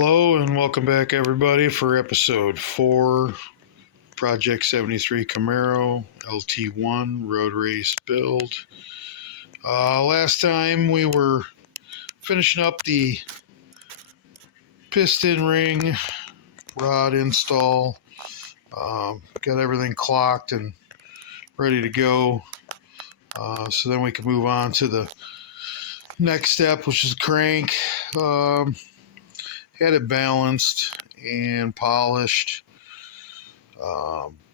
Hello and welcome back, everybody, for episode 4, Project 73 Camaro LT1 road race build. Last time we were finishing up the piston ring rod install. Got everything clocked and ready to go. So then we can move on to the next step, which is crank. Had it balanced and polished,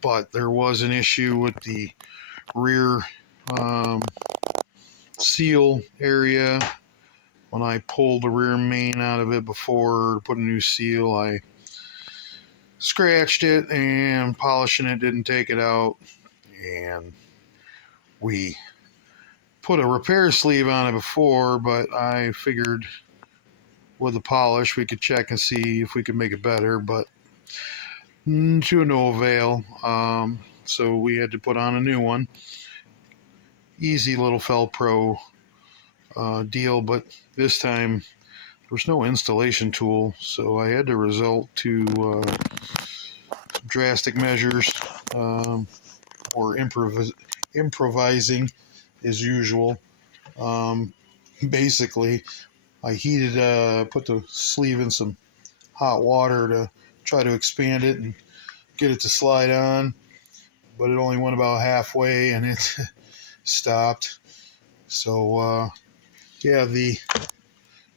but there was an issue with the rear seal area. When I pulled the rear main out of it before to put a new seal, I scratched it, and polishing it didn't take it out, and we put a repair sleeve on it before, but I figured with the polish we could check and see if we could make it better, but to no avail. So we had to put on a new one. Easy little Felpro deal, but this time there was no installation tool, so I had to resort to some drastic measures, or improvising as usual. Basically, I put the sleeve in some hot water to try to expand it and get it to slide on, but it only went about halfway and it stopped. So the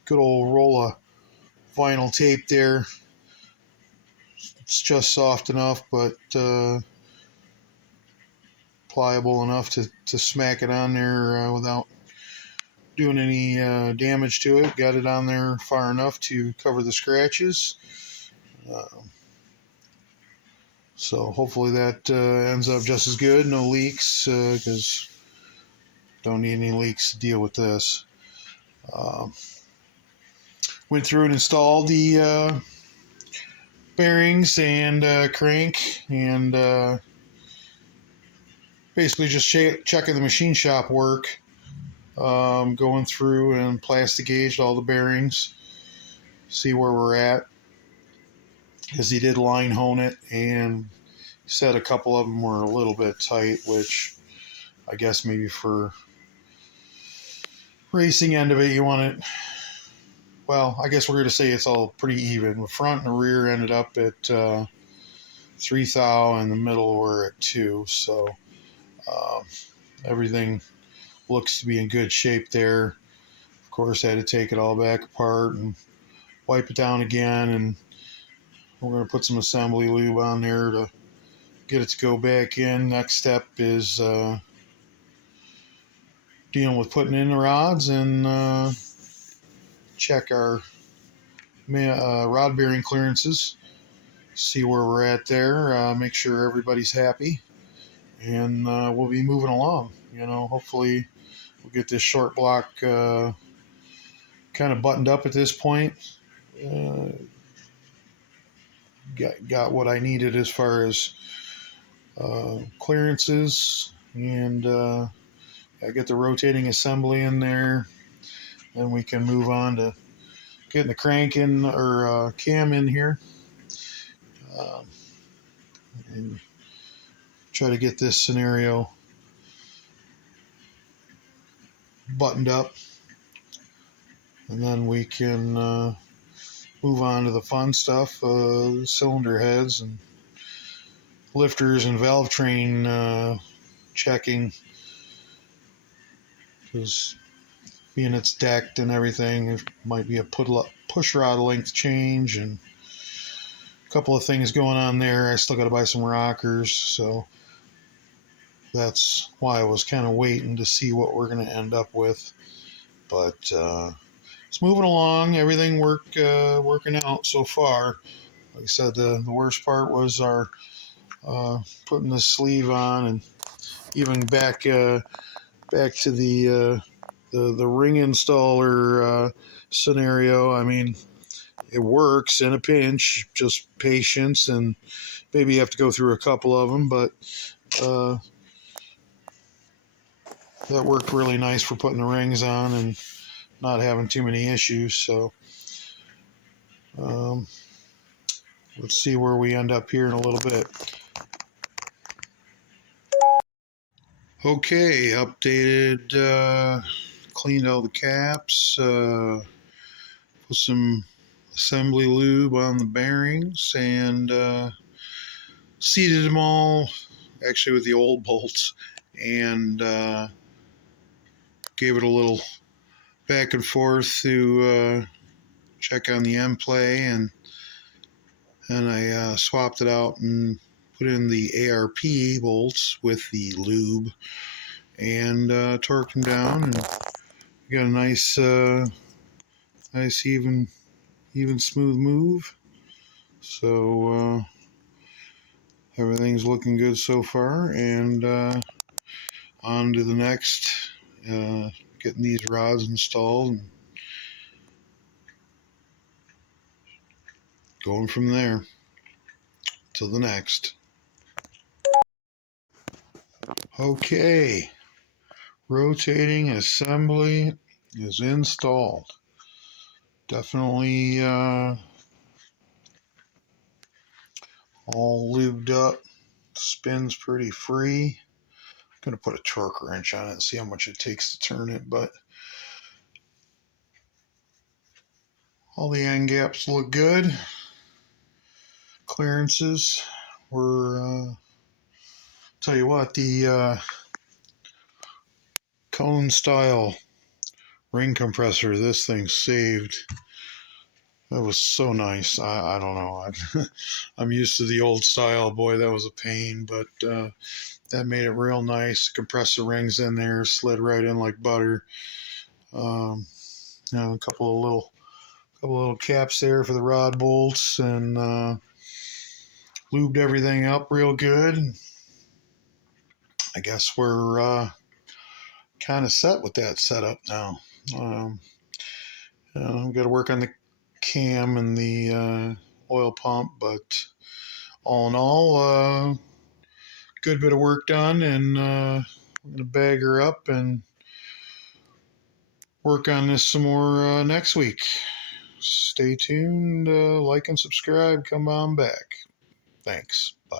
good old roll of vinyl tape there, it's just soft enough but pliable enough to smack it on there without doing any damage to it. Got it on there far enough to cover the scratches. So hopefully that ends up just as good. No leaks, because don't need any leaks to deal with this. Went through and installed the bearings and crank, and basically just checking the machine shop work. Going through and plastic gauged all the bearings, see where we're at, because he did line hone it and said a couple of them were a little bit tight, which I guess maybe for racing end of it you want it, well, I guess we're going to say it's all pretty even. The front and the rear ended up at 3 thou and the middle were at 2, so everything looks to be in good shape there. Of course, I had to take it all back apart and wipe it down again, and we're going to put some assembly lube on there to get it to go back in. Next step is dealing with putting in the rods and check our rod bearing clearances, see where we're at there, make sure everybody's happy, and we'll be moving along. Hopefully we'll get this short block kind of buttoned up at this point. Got what I needed as far as clearances, and I get the rotating assembly in there. Then we can move on to getting the crank in, or cam in here, and try to get this scenario buttoned up, and then we can move on to the fun stuff, cylinder heads and lifters and valve train checking, because being it's decked and everything, it might be a push rod length change and a couple of things going on there. I still got to buy some rockers, so that's why I was kind of waiting to see what we're going to end up with. But it's moving along. Everything working out so far. Like I said, the worst part was our putting the sleeve on, and even back to the ring installer scenario. I mean, it works in a pinch, just patience, and maybe you have to go through a couple of them, but that worked really nice for putting the rings on and not having too many issues. So Um, let's see where we end up here in a little bit. Okay, updated, cleaned all the caps, put some assembly lube on the bearings, and seated them all, actually with the old bolts, and gave it a little back and forth to check on the end play, and I swapped it out and put in the ARP bolts with the lube, and torqued them down, and got a nice even smooth move. So everything's looking good so far, and on to the next, getting these rods installed and going from there to the next. Okay, rotating assembly is installed. Definitely all lubed up, spins pretty free. I'm gonna put a torque wrench on it and see how much it takes to turn it, but all the end gaps look good. Clearances were, tell you what, the cone style ring compressor this thing saved. That was so nice. I don't know. I'm used to the old style. Boy, that was a pain, but that made it real nice. Compressor rings in there, slid right in like butter. A couple of little caps there for the rod bolts, and lubed everything up real good. I guess we're kind of set with that setup now. I've got to work on the cam and the oil pump, but all in all, good bit of work done, and I'm going to bag her up and work on this some more next week. Stay tuned, like and subscribe, come on back. Thanks. Bye.